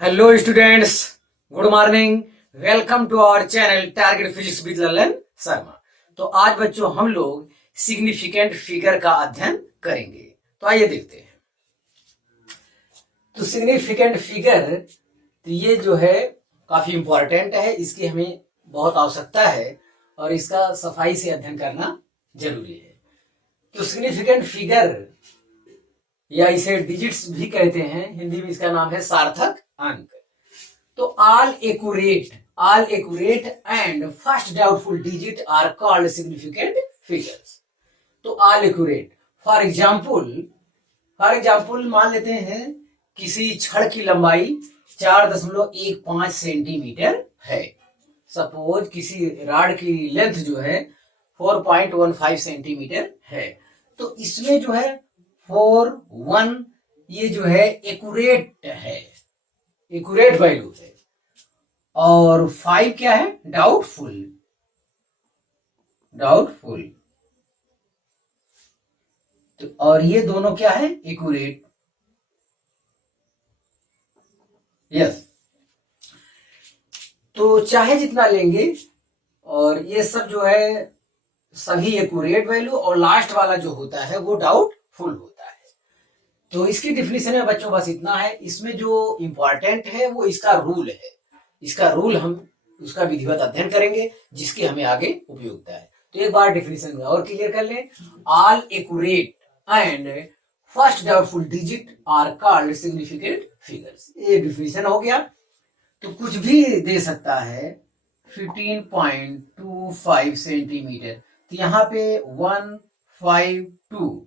Hello students, good morning. Welcome to our channel target physics with Lalan Sharma. तो आज बच्चों हम लोग सिग्निफिकेंट फिगर का अध्ययन करेंगे। तो आइए देखते हैं। तो सिग्निफिकेंट फिगर, तो ये जो है काफी इंपॉर्टेंट है, इसकी हमें बहुत आवश्यकता है और इसका सफाई से अध्ययन करना जरूरी है। तो सिग्निफिकेंट फिगर या इसे डिजिट्स भी कहते हैं, हिंदी में इसका नाम है सार्थक अंक। तो all accurate and first doubtful digit are called significant figures. तो ऑल एक्यूरेट, फॉर एग्जाम्पल मान लेते हैं किसी छड़ की लंबाई 4.15 सेंटीमीटर है। सपोज किसी राड की लेंथ जो है 4.15 सेंटीमीटर है। तो इसमें जो है 4, 1 ये जो है एक्यूरेट है, एक्यूरेट वैल्यू है, और 5 क्या है, डाउटफुल। तो और ये दोनों क्या है, एक्यूरेट। यस। तो चाहे जितना लेंगे, और ये सब जो है सभी एक्यूरेट वैल्यू, और लास्ट वाला जो होता है वो डाउटफुल होता है। तो इसकी डिफिनेशन में बच्चों बस इतना है। इसमें जो इंपॉर्टेंट है वो इसका रूल है। इसका रूल हम उसका विधिवत अध्ययन करेंगे, जिसकी हमें आगे उपयोगिता है। तो एक बार डिफिनेशन में और क्लियर कर लें। All accurate and first doubtful digit are called significant figures. ये डिफिनेशन हो गया। तो कुछ भी दे सकता है 15.25 सेंटीमीटर, तो यहाँ पे 152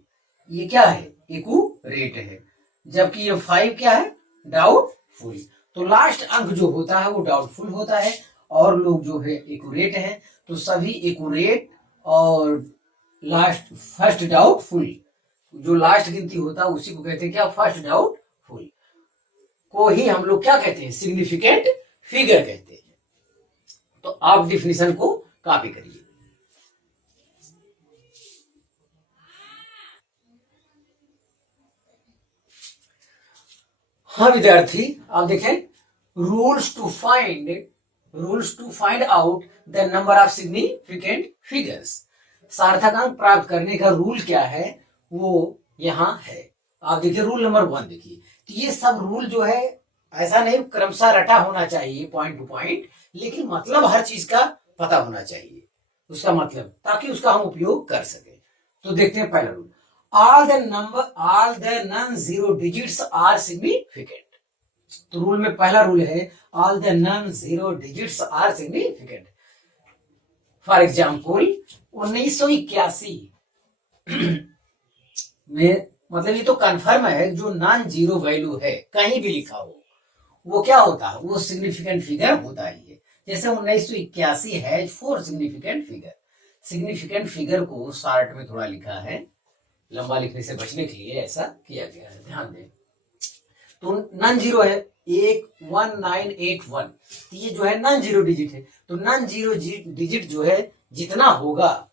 ये क्या है, एक्यूरेट है, जबकि ये 5 क्या है, डाउटफुल। तो लास्ट अंक जो होता है वो डाउटफुल होता है, और लोग जो है एक्यूरेट हैं। तो सभी एक्यूरेट और लास्ट फर्स्ट डाउटफुल, जो लास्ट गिनती होता है उसी को कहते हैं क्या, फर्स्ट डाउटफुल को ही हम लोग क्या कहते हैं, सिग्निफिकेंट फिगर कहते हैं। तो आप डिफिनेशन को कॉपी करिए। हाँ विद्यार्थी, आप देखें, rules to find out the number of significant figures. सार्थक अंक प्राप्त करने का रूल क्या है वो यहाँ है। आप देखिए रूल नंबर 1 देखिए। तो ये सब रूल जो है ऐसा नहीं क्रमशः रटा होना चाहिए पॉइंट टू पॉइंट, लेकिन मतलब हर चीज का पता होना चाहिए, उसका मतलब, ताकि उसका हम उपयोग कर सके। तो देखते हैं पहला rule. all the non-zero digits are significant। तो रूल में पहला रूल है all the non-zero digits are significant। For example 1981 में, मतलब ये तो कंफर्म है, जो नॉन जीरो वैल्यू है कहीं भी लिखा हो वो क्या होता है, वो सिग्निफिकेंट फिगर होता ही है। जैसे 1981 है 4 सिग्निफिकेंट फिगर। सिग्निफिकेंट फिगर को शॉर्ट में थोड़ा लिखा है, लंबा लिखने से बचने के लिए ऐसा किया गया है, ध्यान दें। तो नॉन जीरो है 1981, तो ये जो है नॉन जीरो डिजिट है। तो नॉन जीरो डिजिट जो है जितना होगा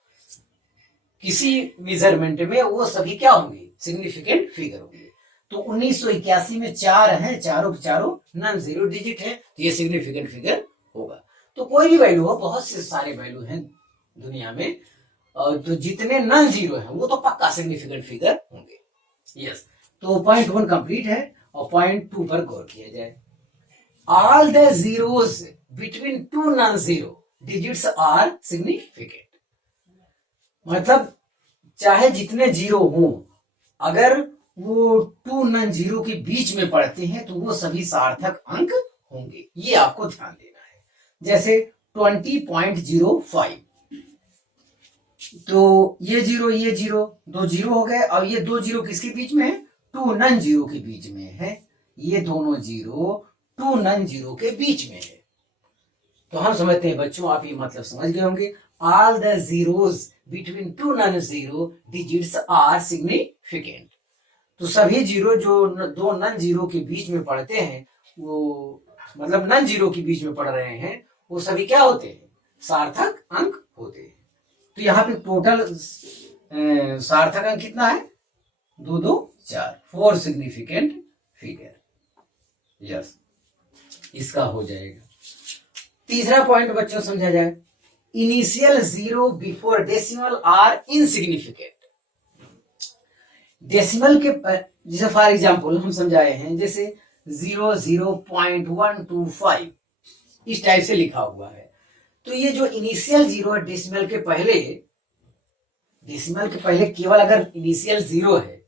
किसी मेजरमेंट में, वो सभी क्या होंगे, सिग्निफिकेंट फिगर होंगे। तो 1981 में 4 हैं, चारों के चारों नॉन जीरो डिजिट है, तो ये सिग्निफिकेंट फिगर होगा। तो कोई भी वैल्यू हो, बहुत से सारे वैल्यू हैं दुनिया में, तो जितने नॉन जीरो है वो तो पक्का सिग्निफिकेंट फिगर होंगे। यस। तो पॉइंट 1 कंप्लीट है, और पॉइंट 2 पर गौर किया जाए। All the zeros between two non zero digits are significant. मतलब चाहे जितने जीरो हो, अगर वो 2 नॉन जीरो के बीच में पड़ते हैं तो वो सभी सार्थक अंक होंगे। ये आपको ध्यान देना है। जैसे 20.05, तो ये जीरो दो जीरो हो गए। अब ये 2 जीरो किसके बीच में है, 2 नॉन जीरो के बीच में है। ये दोनों जीरो 2 नॉन जीरो के बीच में है। तो हम समझते हैं बच्चों, आप ये मतलब समझ गए होंगे। All the zeros between two non zero digits are significant. तो सभी जीरो जो 2 नॉन जीरो के बीच में पड़ते हैं, वो मतलब नॉन जीरो के बीच में पड़ रहे हैं, वो सभी क्या होते हैं, सार्थक अंक होते हैं। तो यहाँ पे टोटल सार्थक अंक कितना है, 2 2 4, 4 सिग्निफिकेंट फिगर। यस। इसका हो जाएगा। तीसरा पॉइंट बच्चों समझा जाए, initial zero before decimal are insignificant. Decimal के जैसे फॉर एग्जांपल हम समझाए हैं, जैसे 0.125 इस टाइप से लिखा हुआ है। तो ये जो इनिशियल जीरो है डेसिमल के पहले केवल अगर इनिशियल जीरो है,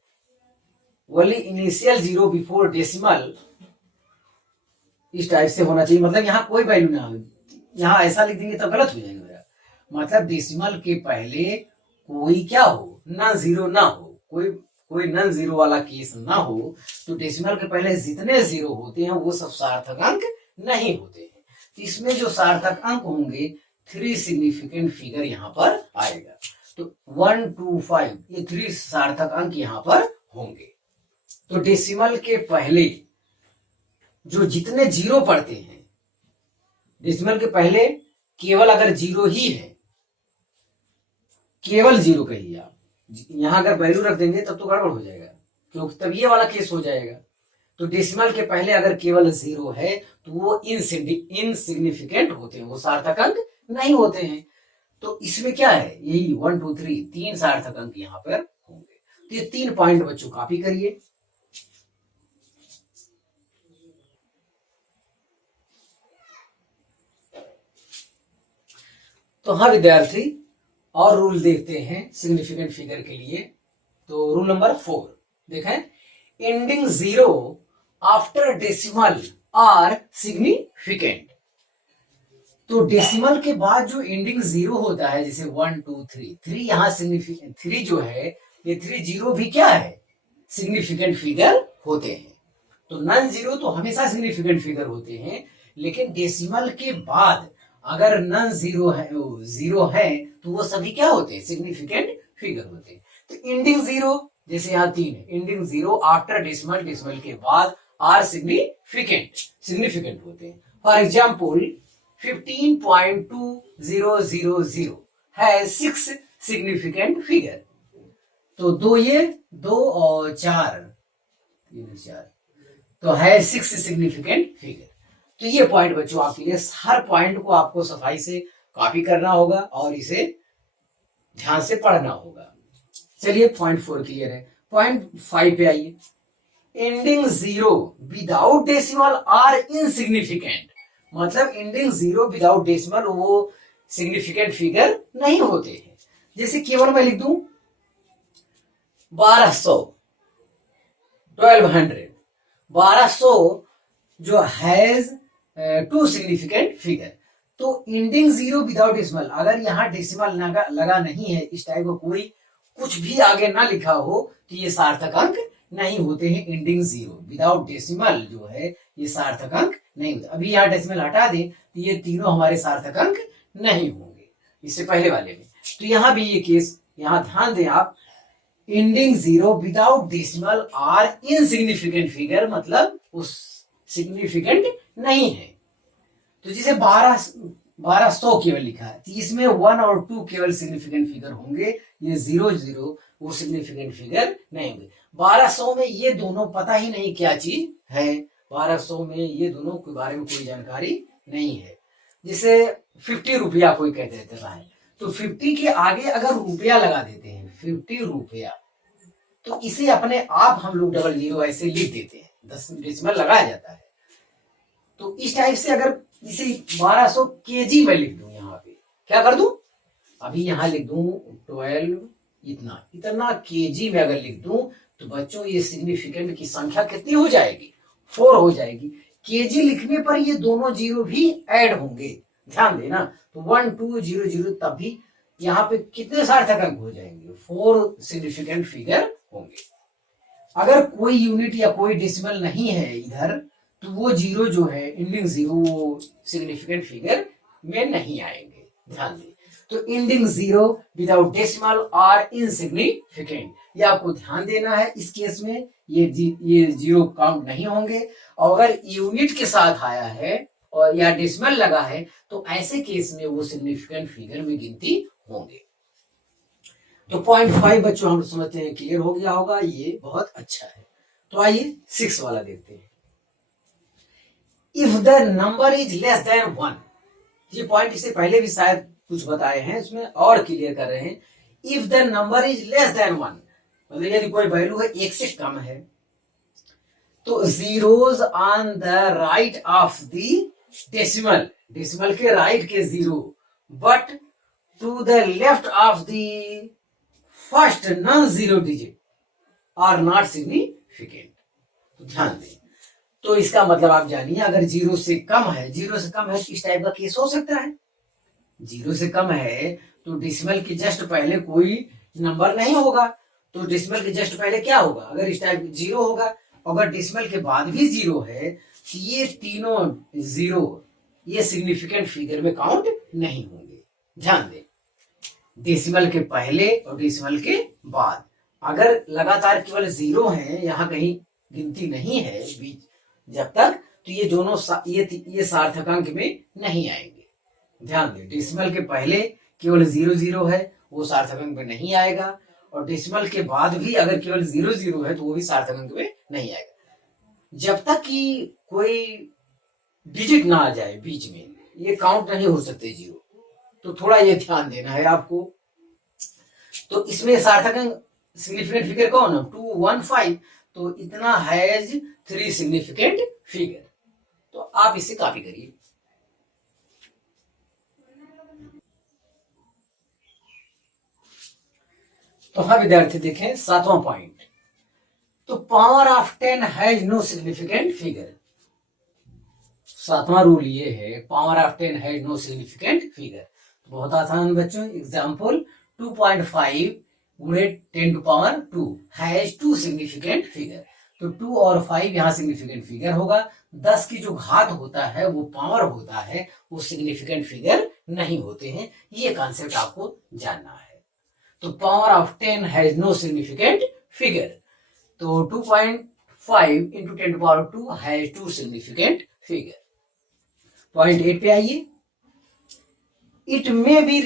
only initial zero before decimal इस टाइप से होना चाहिए। मतलब यहाँ कोई वैल्यू ना हो, यहाँ ऐसा लिख देंगे तो गलत हो जाएगा मेरा। मतलब डेसिमल के पहले कोई क्या हो, नॉन जीरो ना हो, कोई नॉन जीरो वाला केस ना हो। तो डेसिमल के पहले जितने जीरो होते हैं वो सब सार्थक अंक नहीं होते हैं। तो इसमें जो सार्थक अंक होंगे 3 सिग्निफिकेंट फिगर यहाँ पर आएगा। तो 125 ये 3 सार्थक अंक यहाँ पर होंगे। तो डेसिमल के पहले जो जितने जीरो पड़ते हैं, डेसिमल के पहले केवल अगर जीरो ही है, केवल जीरो कहिए आप, यहां अगर वैल्यू रख देंगे तब तो गड़बड़ हो जाएगा, क्योंकि तब ये वाला केस हो जाएगा। तो डेसिमल के पहले अगर केवल जीरो है तो वो इनसिग्निफिकेंट होते हैं, वो सार्थक अंक नहीं होते हैं। तो इसमें क्या है, यही 1 2 3 3 सार्थक अंक यहाँ पर होंगे। तो ये 3 पॉइंट बच्चों कॉपी करिए। तो हाँ विद्यार्थी, और रूल देखते हैं सिग्निफिकेंट फिगर के लिए। तो रूल नंबर 4 देखें, ending zero after decimal are significant. तो डेसिमल के बाद जो एंडिंग जीरो होता है, जैसे 1 2 3 3 यहाँ सिग्निफिकेंट 3 जो है, ये 3 जीरो भी क्या है, सिग्निफिकेंट फिगर होते हैं। तो नॉन जीरो तो हमेशा सिग्निफिकेंट फिगर होते हैं, लेकिन डेसिमल के बाद अगर नॉन जीरो है तो वो सभी क्या होते हैं, सिग्निफिकेंट फिगर होते हैं। तो एंडिंग जीरो जैसे यहाँ 3 है, ending zero after decimal, decimal के बाद आर सिग्निफिकेंट होते हैं। फॉर एग्जाम्पल 15.2000 है 6 सिग्निफिकेंट फिगर। तो 2 और 4 तो है 6 सिग्निफिकेंट फिगर। तो ये पॉइंट बच्चों आपके लिए, हर पॉइंट को आपको सफाई से कॉपी करना होगा और इसे ध्यान से पढ़ना होगा। चलिए पॉइंट 4 क्लियर है। पॉइंट 5 पे आइए, ending zero without decimal are insignificant. मतलब एंडिंग जीरो विदाउट डेसिमल वो सिग्निफिकेंट फिगर नहीं होते हैं। जैसे केवल मैं लिख दूं 1200 1200 जो हैज 2 सिग्निफिकेंट फिगर। तो एंडिंग जीरो विदाउट डेसिमल, अगर यहाँ डेसिमल लगा नहीं है, इस टाइप का कोई कुछ भी आगे ना लिखा हो, तो ये सार्थक अंक नहीं होते हैं। एंडिंग जीरो विदाउट डेसिमल जो है ये सार्थक अंक नहीं होते। अभी यहाँ डेसिमल हटा दें तो ये तीनों हमारे सार्थक अंक नहीं होंगे, इससे पहले वाले में। तो यहाँ भी ये केस, यहाँ ध्यान दें आप, ending zero without decimal are insignificant figure, मतलब उस सिग्निफिकेंट नहीं है। तो जिसे 1200 केवल लिखा है, तो इसमें 1 और 2 केवल सिग्निफिकेंट फिगर होंगे, ये 0 वो सिग्निफिकेंट फिगर नहीं होंगे। 1200 में ये दोनों पता ही नहीं क्या चीज है, 1200 में ये दोनों के बारे में कोई जानकारी नहीं है। जैसे 50 रुपया कोई कह देता है, तो 50 के आगे अगर रुपया लगा देते हैं 50 रुपया, तो इसे अपने आप हम लोग 00 ऐसे लिख देते हैं, 10 डेसिमल लगाया जाता है। तो इस टाइप से अगर इसे 1200 केजी में लिख दूं, यहाँ पे क्या कर दूं, अभी यहाँ लिख दूं 12 इतना केजी में अगर लिख दूं, तो बच्चों ये सिग्निफिकेंट की संख्या कितनी हो जाएगी, 4 हो जाएगी। केजी लिखने पर ये दोनों जीरो भी ऐड होंगे, ध्यान देना। तो 1200 तब भी यहाँ पे कितने सार्थक अंक हो जाएंगे, 4 सिग्निफिकेंट फिगर होंगे। अगर कोई यूनिट या कोई डेसिमल नहीं है इधर, तो वो जीरो जो है एंडिंग जीरो वो सिग्निफिकेंट फिगर में नहीं आएंगे, ध्यान दें। तो ending zero without decimal are insignificant, ये आपको ध्यान देना है। इस केस में ये जीरो काउंट नहीं होंगे। और अगर यूनिट के साथ आया है और या डेसिमल लगा है, तो ऐसे केस में वो सिग्निफिकेंट फिगर में गिनती होंगे। तो पॉइंट 5 बच्चों हम समझते हैं क्लियर हो गया होगा, ये बहुत अच्छा है। तो आइए 6 वाला देखते हैं। If the number is less than 1, ये पॉइंट इससे पहले भी शायद कुछ बताए हैं, इसमें और क्लियर कर रहे हैं। If the number is less than 1, मतलब यदि कोई वैल्यू है 1 से कम है, तो zeros on the right of the decimal, decimal के राइट के zero, but to the left of the first non zero digit are not significant. तो ध्यान दें, तो इसका मतलब आप जानिए, अगर जीरो से कम है, जीरो से कम है, किस टाइप का केस हो सकता है? जीरो से कम है तो डेसिमल के जस्ट पहले कोई नंबर नहीं होगा, तो डेसिमल के जस्ट पहले क्या होगा? अगर इस टाइप जीरो होगा, अगर डेसिमल के बाद भी जीरो है, तो ये तीनों जीरो ये सिग्निफिकेंट फिगर में काउंट नहीं होंगे। ध्यान दें, डेसिमल के पहले और डेसिमल के बाद अगर लगातार केवल जीरो है, यहाँ कहीं गिनती नहीं है बीच जब तक, तो ये दोनों ये सार्थक अंक में नहीं आएंगे। ध्यान दें, डेसिमल के पहले केवल जीरो जीरो है, वो सार्थक अंक में नहीं आएगा, और डेसिमल के बाद भी अगर केवल जीरो जीरो है तो वो भी सार्थक अंक में नहीं आएगा। जब तक कि कोई डिजिट ना आ जाए बीच में, ये काउंट नहीं हो सकते जीरो। तो थोड़ा ये ध्यान देना है आपको। तो इसमें सार्थक अंक सिग्निफिकेंट फिगर कौन है? 215, तो इतना हैज 3 सिग्निफिकेंट फिगर। तो आप इसे कॉपी करिए। तो हाँ विद्यार्थी, देखें 7वां पॉइंट, तो power of 10 has no significant figure. 7वां रूल ये है, power of 10 has no significant figure. बहुत आसान बच्चों, एग्जांपल 2.5 गुणे 10 to power 2 has 2 significant figure. तो 2 और 5 यहाँ सिग्निफिकेंट फिगर होगा। 10 की जो घात होता है वो पावर होता है, वो सिग्निफिकेंट फिगर नहीं होते हैं। ये कॉन्सेप्ट आपको जानना है। तो power of 10 has no significant figure. तो 2.5 into 10 to power 2 has 2 significant figure. Point 8 पे आइए। It may be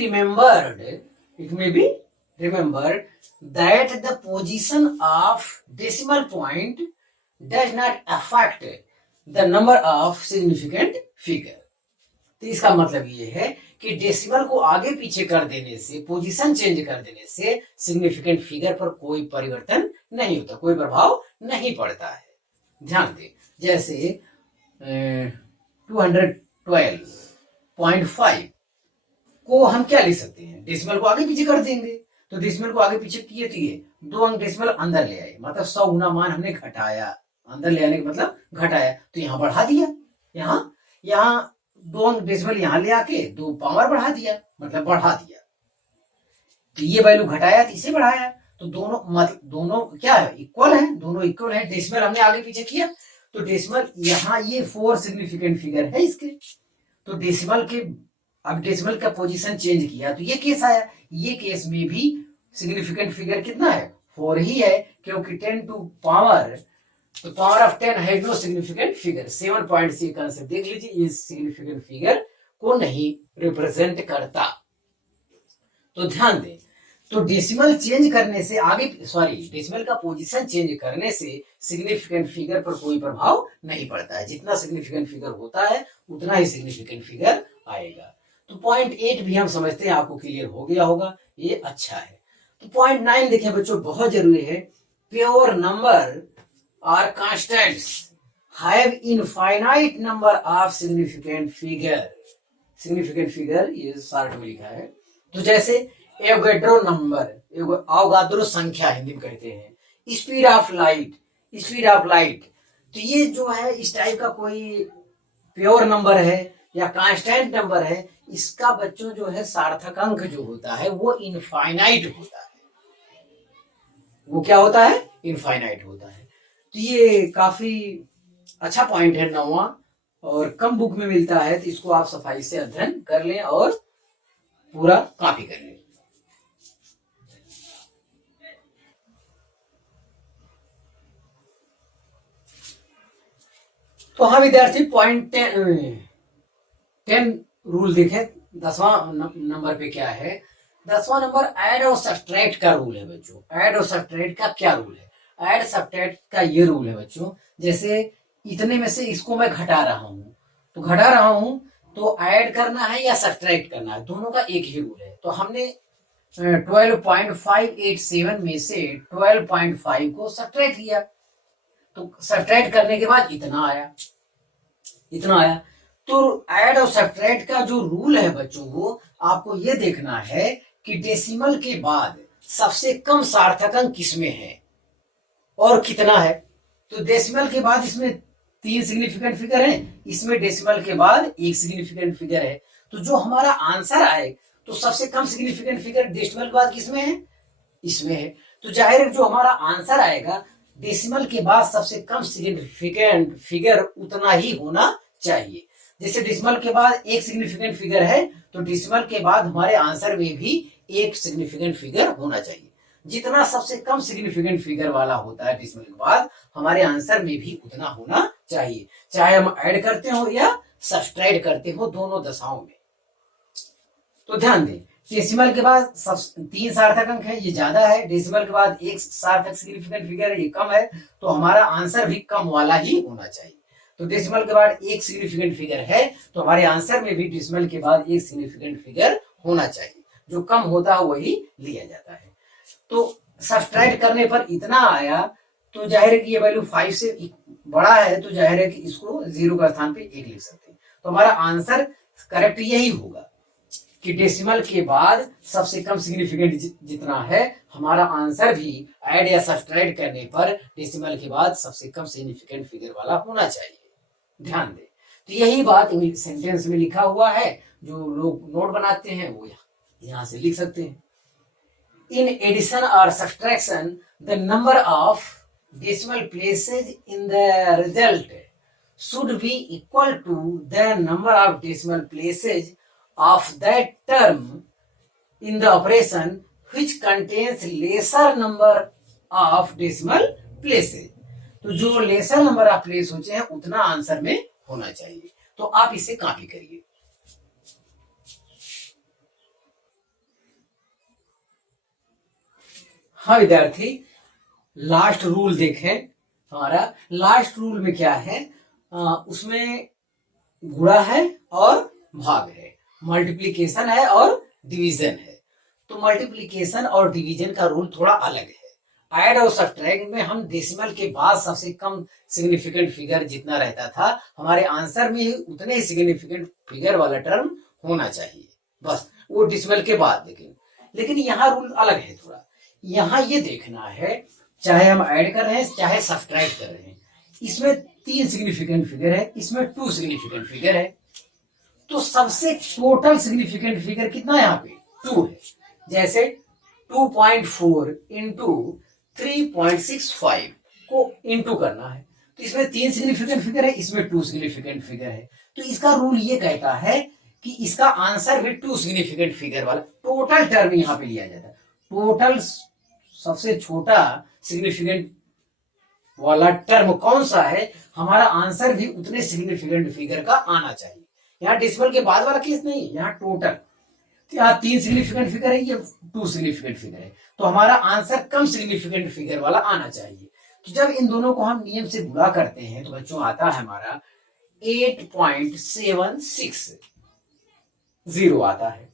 remembered that the position of decimal point does not affect the number of significant figure। तो इसका मतलब ये है कि decimal को आगे पीछे कर देने से, पोजीशन चेंज कर देने से सिग्निफिकेंट फिगर पर कोई परिवर्तन नहीं होता, कोई प्रभाव नहीं पड़ता है। ध्यान दें, जैसे 212.5 को हम क्या लिख सकते हैं? डेसिमल को आगे पीछे कर देंगे, तो डेसिमल को आगे पीछे किए तो ये 2 अंक डेसिमल अंदर ले आए, मतलब 100 गुना मान हमने घटाया। अंदर ले आने का मतलब घटाया, तो यहाँ बढ़ा दिया, यहाँ 2 अंक डेसिमल यहाँ ले आके 2 पावर बढ़ा दिया, मतलब बढ़ा दिया। तो ये वैल्यू घटाया तो इसे बढ़ाया, तो दोनों क्या है? इक्वल है, दोनों इक्वल है। डेसिमल हमने आगे पीछे किया, तो डेसिमल यहाँ ये 4 सिग्निफिकेंट फिगर है इसके। तो डेसिमल के अब डेसिमल का पोजीशन चेंज किया तो ये केस आया। ये केस में भी सिग्निफिकेंट फिगर कितना है? 4 ही है, क्योंकि 10 टू पावर, तो power of 10 has no significant figure. 7 point से कंसेप्ट देख लीजिए, ये सिग्निफिकेंट फिगर को नहीं रिप्रेजेंट करता। तो ध्यान दें, तो डेसिमल चेंज करने से डेसिमल का पोजीशन चेंज करने से सिग्निफिकेंट फिगर पर कोई प्रभाव नहीं पड़ता है। जितना सिग्निफिकेंट फिगर होता है उतना ही सिग्निफिकेंट फिगर आएगा। तो पॉइंट 8 भी हम समझते हैं आपको क्लियर हो गया होगा, ये अच्छा है। तो पॉइंट 9 देखें बच्चों, बहुत जरूरी है। Pure number are constants have infinite number of significant figure. Significant figure ये शॉर्ट में लिखा है। तो जैसे एवोगैड्रो नंबर, अवोगाद्रो संख्या हिंदी में कहते हैं, स्पीड ऑफ लाइट, तो ये जो है इस टाइप का कोई प्योर नंबर है या कांस्टेंट नंबर है, इसका बच्चों जो है सार्थक अंक जो होता है वो इनफाइनाइट होता है। वो क्या होता है? इनफाइनाइट होता है। तो ये काफी अच्छा पॉइंट है 9वां, और कम बुक में मिलता है, तो इसको आप सफाई से अध्ययन कर लें और पूरा कॉपी कर लें। तो हाँ विद्यार्थी, पॉइंट 10 रूल देखें। 10वां नंबर पे क्या है? 10वां नंबर ऐड और सब्ट्रैक्ट का रूल है बच्चों। ऐड और सब्ट्रैक्ट का क्या रूल है? ऐड सब्ट्रैक्ट का ये रूल है बच्चों, जैसे इतने में से इसको मैं घटा रहा हूं, तो घटा रहा हूं तो ऐड करना है या सब्ट्रैक्ट करना है, दोनों का एक ही रूल है। तो हमने 12.587 में से 12.5 को सब्ट्रैक्ट किया, तो सब्ट्रैक्ट करने के बाद इतना आया, इतना आया। तो ऐड और सब्ट्रैक्ट का जो रूल है बच्चों, वो आपको ये देखना है कि डेसिमल के बाद सबसे कम सार्थक अंक किसमें है और कितना है। तो डेसिमल के बाद इसमें 3 सिग्निफिकेंट फिगर हैं, इसमें डेसिमल के बाद 1 सिग्निफिकेंट फिगर है। तो जो हमारा आंसर आए, तो सबसे कम सिग्निफिकेंट फिगर डेसिमल के बाद किसमें है, इसमें है। तो जाहिर है जो हमारा आंसर आएगा डेसिमल के बाद सबसे कम सिग्निफिकेंट फिगर उतना ही होना चाहिए। जैसे डेसिमल के बाद 1 सिग्निफिकेंट फिगर है, तो डेसिमल के बाद हमारे आंसर में भी 1 सिग्निफिकेंट फिगर होना चाहिए। जितना सबसे कम सिग्निफिकेंट फिगर वाला होता है डेसिमल के बाद, हमारे आंसर में भी उतना होना चाहिए, चाहे हम ऐड करते हो या सब्ट्रैक्ट करते हो, दोनों दशाओं में। तो ध्यान दें, डेसिमल के बाद 3 सार्थक अंक है, ये ज्यादा है। डेसिमल के बाद 1 सार्थक सिग्निफिकेंट फिगर है, ये कम है। तो हमारा आंसर भी कम वाला ही होना चाहिए। तो डेसिमल के बाद 1 सिग्निफिकेंट फिगर है, तो हमारे आंसर में भी डेसिमल के बाद 1 सिग्निफिकेंट फिगर होना चाहिए। जो कम होता है वही लिया जाता है। तो सब्ट्रैक्ट करने पर इतना आया, तो जाहिर है कि ये वैल्यू 5 से बड़ा है, तो जाहिर है कि इसको 0 का स्थान पे 1 लिख सकते हैं। तो हमारा आंसर करेक्ट यही होगा कि डेसिमल के बाद सबसे कम सिग्निफिकेंट जितना है, हमारा आंसर भी ऐड या सब्ट्रैक्ट करने पर डेसिमल के बाद सबसे कम सिग्निफिकेंट फिगर वाला होना चाहिए। ध्यान दें, तो यही बात सेंटेंस में लिखा हुआ है। जो लोग नोट बनाते हैं वो यहां से लिख सकते हैं। In addition or subtraction, the number of decimal places in the result should be equal to the number of decimal places of that term in the operation which contains lesser number of decimal places. तो जो laser number of place होते हैं उतना answer में होना चाहिए। तो आप इसे कॉपी करिए। हाँ विद्यार्थी, लास्ट रूल देखें। हमारा लास्ट रूल में क्या है, उसमें गुणा है और भाग है, मल्टीप्लीकेशन है और डिवीजन है। तो मल्टीप्लीकेशन और डिवीजन का रूल थोड़ा अलग है। ऐड और सब्ट्रैक्ट में हम डेसिमल के बाद सबसे कम सिग्निफिकेंट फिगर जितना रहता था, हमारे आंसर में ही उतने ही सिग्निफिकेंट फिगर वाला टर्म होना चाहिए, बस वो डेसिमल के बाद। लेकिन यहाँ रूल अलग है थोड़ा। यहाँ ये देखना है, चाहे हम ऐड कर रहे हैं चाहे सब्ट्रैक्ट कर रहे हैं, इसमें 3 सिग्निफिकेंट फिगर है, इसमें 2 सिग्निफिकेंट फिगर है। तो सबसे टोटल सिग्निफिकेंट फिगर कितना है, यहाँ पे 2 है। जैसे 2.4 इंटू 3.65 को इंटू करना है, तो इसमें 3 सिग्निफिकेंट फिगर है, इसमें 2 सिग्निफिकेंट फिगर है। तो इसका रूल ये कहता है कि इसका आंसर भी 2 सिग्निफिकेंट फिगर वाला टोटल टर्म यहाँ पे लिया जाता है। टोटल सबसे छोटा सिग्निफिकेंट वाला टर्म कौन सा है, हमारा आंसर भी उतने सिग्निफिकेंट फिगर का आना चाहिए। यहाँ डेसिमल के बाद वाला केस नहीं, यहाँ टोटल। यहाँ 3 सिग्निफिकेंट फिगर है, ये 2 सिग्निफिकेंट फिगर है, तो हमारा आंसर कम सिग्निफिकेंट फिगर वाला आना चाहिए। तो जब इन दोनों को हम नियम से गुणा करते हैं, तो बच्चों आता है हमारा 8.760 आता है।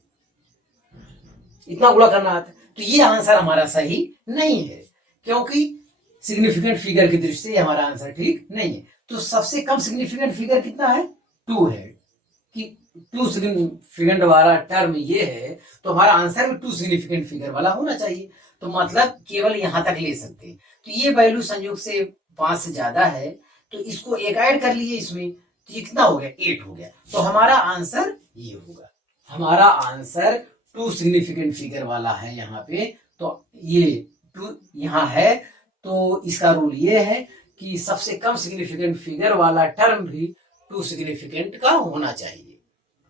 इतना गुणा करना आता है। तो ये आंसर हमारा सही नहीं है, क्योंकि सिग्निफिकेंट फिगर की दृष्टि से हमारा आंसर ठीक नहीं है। तो सबसे कम सिग्निफिकेंट फिगर कितना है, 2 है, कि 2 सिग्निफिकेंट वाला टर्म ये है, तो हमारा आंसर भी 2 सिग्निफिकेंट फिगर वाला होना चाहिए। तो मतलब केवल यहां तक ले सकते हैं। तो ये वैल्यू संयोग से 5 से ज्यादा है, तो इसको एक ऐड कर लिए इसमें, तो ये कितना हो गया, 8 हो गया। तो हमारा आंसर ये होगा। हमारा आंसर 2 सिग्निफिकेंट फिगर वाला है यहाँ पे। तो ये 2 यहाँ है, तो इसका रूल ये है कि सबसे कम सिग्निफिकेंट फिगर वाला टर्म भी 2 सिग्निफिकेंट का होना चाहिए।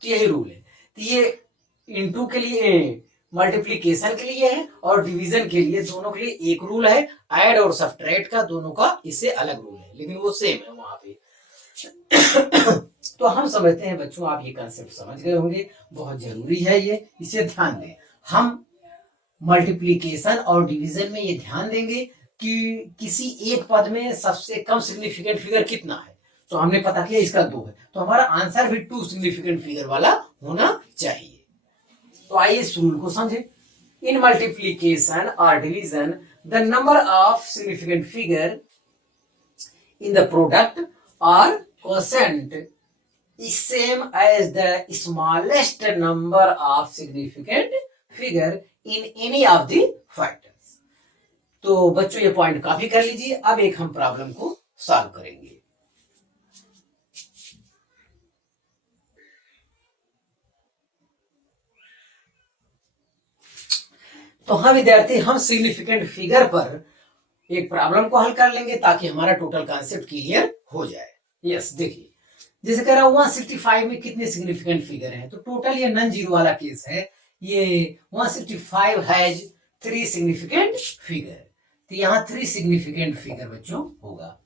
तो यही रूल है। तो ये इनटू के लिए, मल्टीप्लीकेशन के लिए है, और डिवीजन के लिए, दोनों के लिए एक रूल है। ऐड और सब्ट्रैक्ट का दोनों का इससे अलग रूल है, लेकिन वो सेम है वहां पे। तो हम समझते हैं बच्चों, आप ये कंसेप्ट समझ गए होंगे, बहुत जरूरी है ये, इसे ध्यान दें। हम मल्टीप्लीकेशन और डिवीजन में ये ध्यान देंगे कि किसी एक पद में सबसे कम सिग्निफिकेंट फिगर कितना है। तो हमने पता किया इसका 2 है, तो हमारा आंसर भी 2 सिग्निफिकेंट फिगर वाला होना चाहिए। तो आइए इस रूल को समझे। इन मल्टीप्लीकेशन और division the number of significant figure in the product और quotient is same as the smallest number of significant figure in any of the factors। तो बच्चों ये पॉइंट कॉपी कर लीजिए। अब एक हम प्रॉब्लम को सॉल्व करेंगे। तो हाँ विद्यार्थी, हम सिग्निफिकेंट फिगर पर एक प्रॉब्लम को हल कर लेंगे ताकि हमारा टोटल कॉन्सेप्ट क्लियर हो जाए। यस, देखिए जैसे कह रहा हूं 165 में कितने सिग्निफिकेंट फिगर हैं, तो टोटल ये नॉन जीरो वाला केस है। ये 165 हैज 3 सिग्निफिकेंट फिगर, तो यहाँ 3 सिग्निफिकेंट फिगर बच्चों होगा।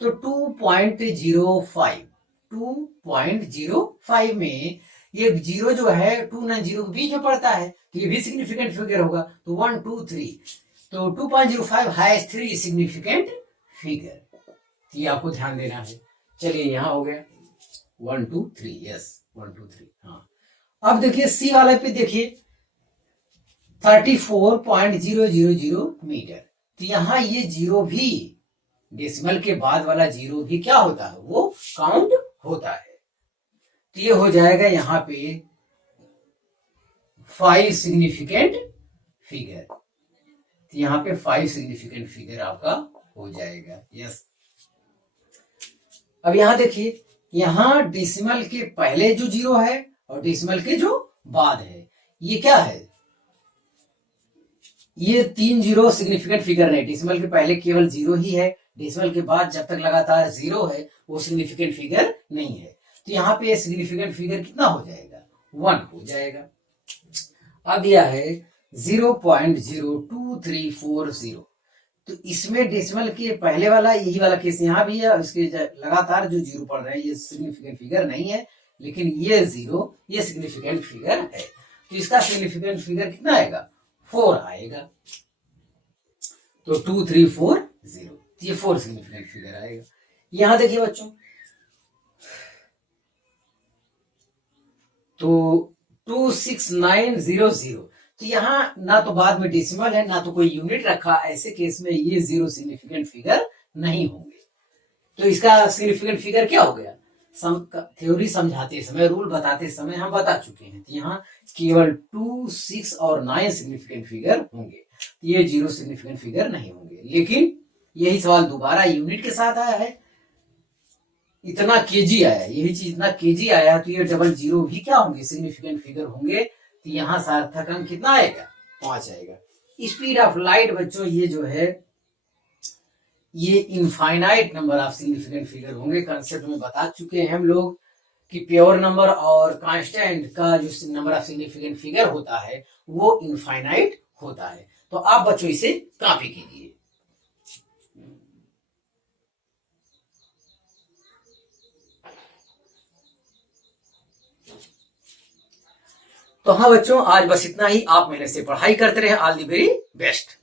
तो 2.05 में ये जीरो जो है 2 नॉन जीरो के बीच में पड़ता है, तो ये भी सिग्निफिकेंट फिगर होगा। तो 1 2 3, तो 2.05 हैज 3 सिग्निफिकेंट फिगर, ये आपको ध्यान देना है। चलिए यहाँ हो गया 1 2 3, यस 1 2 3। हाँ, अब देखिए सी वाले पे देखिए 34.000 मीटर, तो यहाँ ये जीरो भी, डेसिमल के बाद वाला जीरो भी क्या होता है, वो काउंट होता है। तो ये हो जाएगा यहाँ पे 5 सिग्निफिकेंट फिगर, तो यहाँ पे 5 सिग्निफिकेंट फिगर आपका हो जाएगा। यस, अब यहाँ देखिए, यहाँ डेसिमल के पहले जो जीरो है और डेसिमल के जो बाद है, ये क्या है, ये 3 जीरो सिग्निफिकेंट फिगर नहीं। डेसिमल के पहले केवल जीरो ही है, डेसिमल के बाद जब तक लगातार जीरो है वो सिग्निफिकेंट फिगर नहीं है। तो यहाँ पे सिग्निफिकेंट फिगर कितना हो जाएगा, 1 हो जाएगा। अब यह है 0.02340, तो इसमें डेसिमल के पहले वाला यही वाला केस यहाँ भी है, इसके लगातार जो जीरो पड़ रहे हैं ये सिग्निफिकेंट फिगर नहीं है, लेकिन ये जीरो ये सिग्निफिकेंट फिगर है। तो इसका सिग्निफिकेंट फिगर कितना आएगा, 4 आएगा। तो 2340, ये 4 सिग्निफिकेंट फिगर आएगा। यहां देखिए बच्चों, तो 26900, तो यहाँ ना तो बाद में डेसिमल है ना तो कोई यूनिट रखा, ऐसे केस में ये 0 सिग्निफिकेंट फिगर नहीं होंगे। तो इसका सिग्निफिकेंट फिगर क्या हो गया, थ्योरी समझाते समय, रूल बताते समय हम बता चुके हैं। तो यहाँ केवल 2 6 और 9 सिग्निफिकेंट फिगर होंगे, ये 0 सिग्निफिकेंट फिगर नहीं होंगे। लेकिन यही सवाल दोबारा यूनिट के साथ आया है, इतना केजी आया, यही चीज इतना केजी आया, तो ये डबल जीरो भी क्या होंगे, सिग्निफिकेंट फिगर होंगे। तो यहाँ सार्थक अंक कितना आएगा, 5 आएगा। स्पीड ऑफ लाइट बच्चों ये जो है ये infinite number of significant figure होंगे। कंसेप्ट में बता चुके हैं हम लोग कि प्योर नंबर और कांस्टेंट का जो नंबर ऑफ सिग्निफिकेंट फिगर होता है वो इनफाइनाइट होता है। तो आप बच्चों इसे कॉपी कीजिए। तो हाँ बच्चों, आज बस इतना ही। आप मेरे से पढ़ाई करते रहे। All the very best.